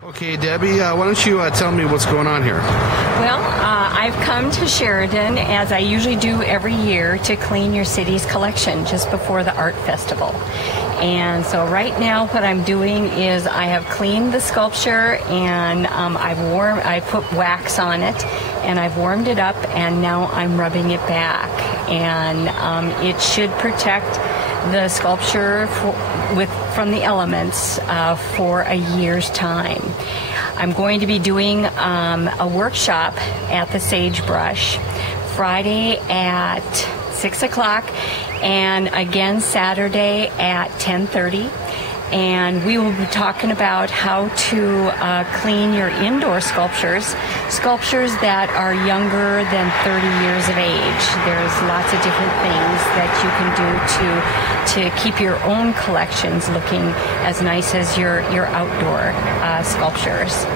Okay, Debbie, why don't you tell me what's going on here? Well, I've come to Sheridan, as I usually do every year, to clean your city's collection just before the art festival. And so right now what I'm doing is I have cleaned the sculpture and I put wax on it and I've warmed it up and now I'm rubbing it back. And it should protect the sculpture from the elements for a year's time. I'm going to be doing a workshop at the Sagebrush Friday at 6 o'clock and again Saturday at 10:30. And we will be talking about how to clean your indoor sculptures that are younger than 30 years of age. There's lots of different things that you can do to keep your own collections looking as nice as your outdoor sculptures.